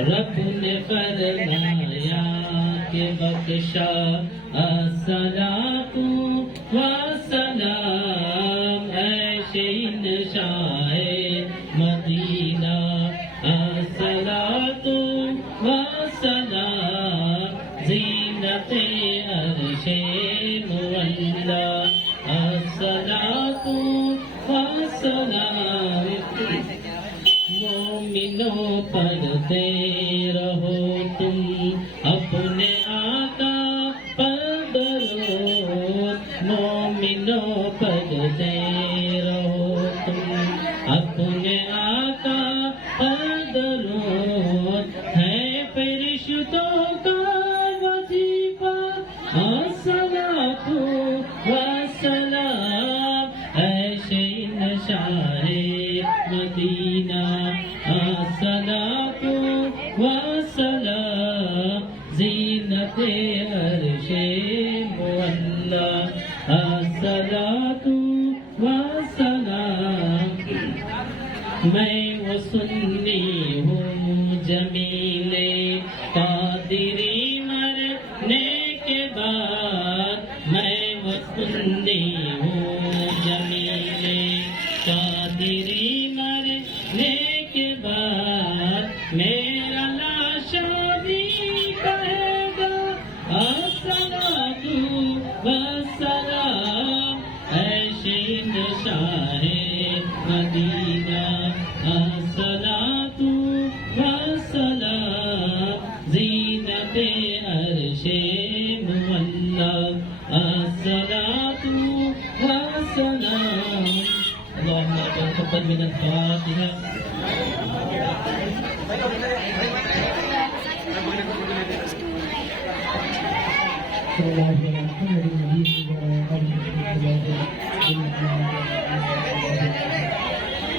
رب نے فرمایا کہ بخشا الصلاۃ والسلام الصلاة والسلام مومنوں پڑھتے رہو تم اپنے آقا پر درود مومنوں پڑھتے رہو تم اپنے آقا پر درود ہے فرشتوں کا وظیفہ الصلاۃ والسلام اے شہین شاہ مدینہ الصلاۃ والسلام زینت عرش مولا الصلاۃ والسلام میں وہ سنی ہوں جمیل قادری مرنے کے بعد میں وہ سنی ہوں جمیل قادری مرنے کے بعد میرا لاشا بھی کہے گا الصلاۃ والسلام اے شہین شاہ مدینہ الصلاۃ والسلام زینت عرش مولا الصلاۃ والسلام اللهم تقبل من الفاتحة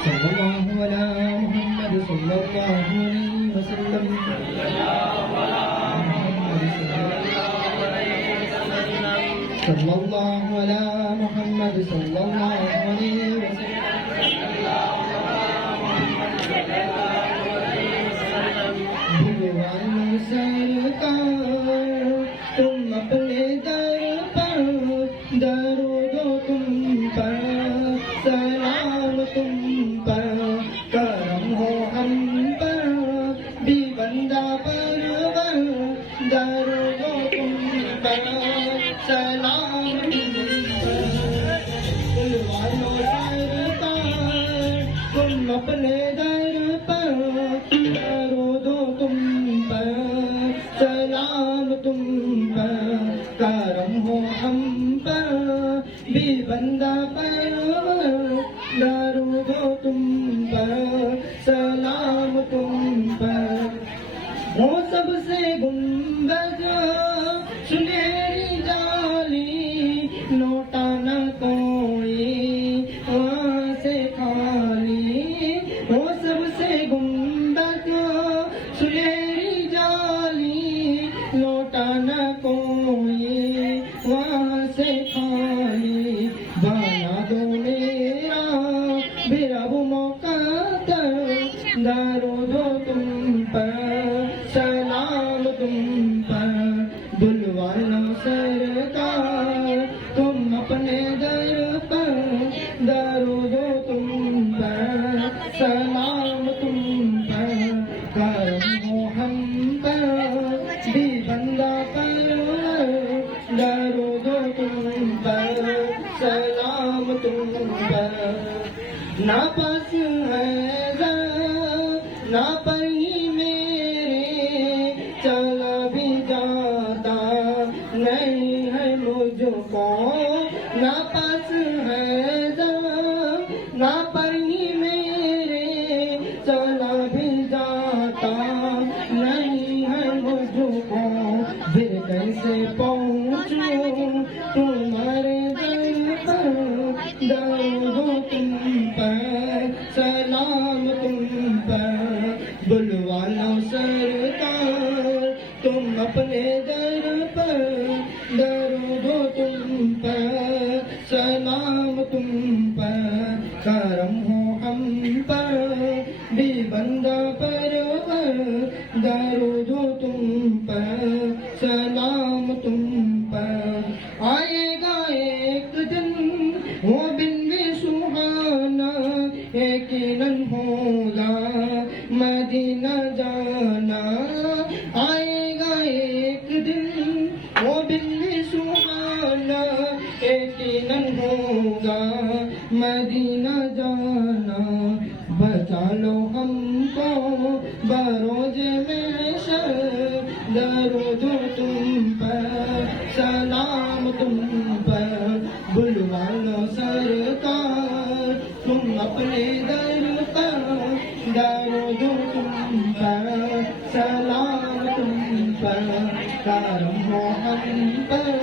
صلى الله على محمد صلى الله عليه وسلم صلى الله على محمد صلى الله عليه وسلم بھگوان سرکار تم اپنے در پر درود تم پر سلام تم پر کرم ہو ہم پر بھی بندہ پرور درود تم پر سلام تم پر بھگوان سرکار تم اپنے در پر درود تم پر سلام تم پر کرم ہو ہم پر بھی بندہ پرور درود تم پر سلام تم پر وہ سب سے گنبد سنہری جالی لوٹا نہ کوئی وہاں سے خالی وہ سب سے گنبد سنہری جالی لوٹا نہ کوئی وہاں سے خالی بنا دو میرا بھی رب مقدر درود تم پر سلام تم پر بلوانا سرکار تم اپنے در پر درود تم پر سلام تم پر کرم ہو ہم پر بھی بندہ پرور درود تم پر سلام تم پر نہ پس ہے نہ پہی میرے چلا بھی جاتا نہیں ہے مجھ کو نہ پس ہے نہ پہی میرے چلا بھی جاتا نہیں ہے مجھ کو پھر کیسے پہنچوں تمہارے در پر درود تم پر سلام تم پر بلوانا سرکار تم اپنے در پر درود تم پر سلام تم پر کرم ہو ہم پر بھی بندہ پرور درود تم پر سلام تم پر آئے گا ایک دن وہ بن بھی سہانا یقیناً ہوگا مدینہ جانا آئے گا ایک دن وہ بن بھی سہانا یقیناً ہوگا درود تم پر سلام تم پر بلوانا سرکار تم اپنے در پر درود تم پر سلام تم پر کرم ہو ہم پر